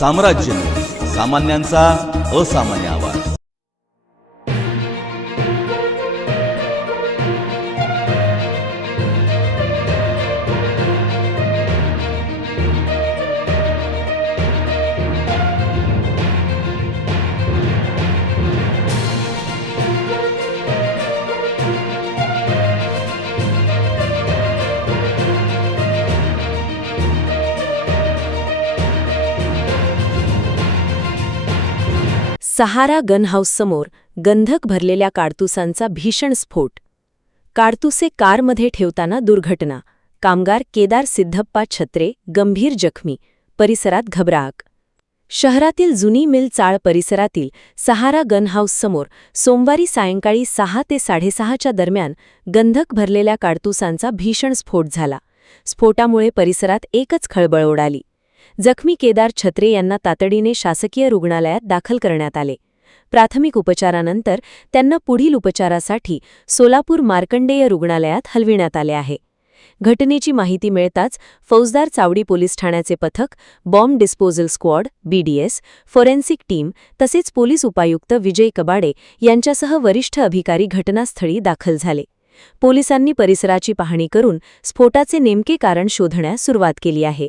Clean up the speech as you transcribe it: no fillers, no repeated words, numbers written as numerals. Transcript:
साम्राज्य न्यूज, सामान्यांचा असामान्य आवाज। सहारा गन हाऊससमोर गंधक भरलेल्या काडतुसांचा भीषण स्फोट। काडतुसे कारमध्ये ठेवताना दुर्घटना। कामगार केदार सिद्धप्पा छत्रे गंभीर जखमी। परिसरात घबराक। शहरातील जुनी मिल चाळ परिसरातील सहारा गन हाऊससमोर सोमवारी सायंकाळी 6 ते 6:30च्या दरम्यान गंधक भरलेल्या काडतुसांचा भीषण स्फोट झाला। स्फोटामुळे परिसरात एकच खळबळ उडाली। जखमी केदार छत्रे यांना तातडीने शासकीय रुग्णालयात दाखल करण्यात आले। प्राथमिक उपचारानंतर त्यांना पुढील उपचारासाठी सोलापूर मार्कंडेय रुग्णालयात हलविण्यात आले आहे। घटनेची माहिती मिळताच फौजदार चावडी पोलीस ठाण्याचे पथक, bomb disposal squad (BDS), forensic team तसेच पोलीस उपायुक्त विजय कबाडे यांच्यासह वरिष्ठ अधिकारी घटनास्थळी दाखल झाले। पोलिसांनी परिसराची पाहणी करून स्फोटाचे नेमके कारण शोधण्यास सुरुवात केली आहे।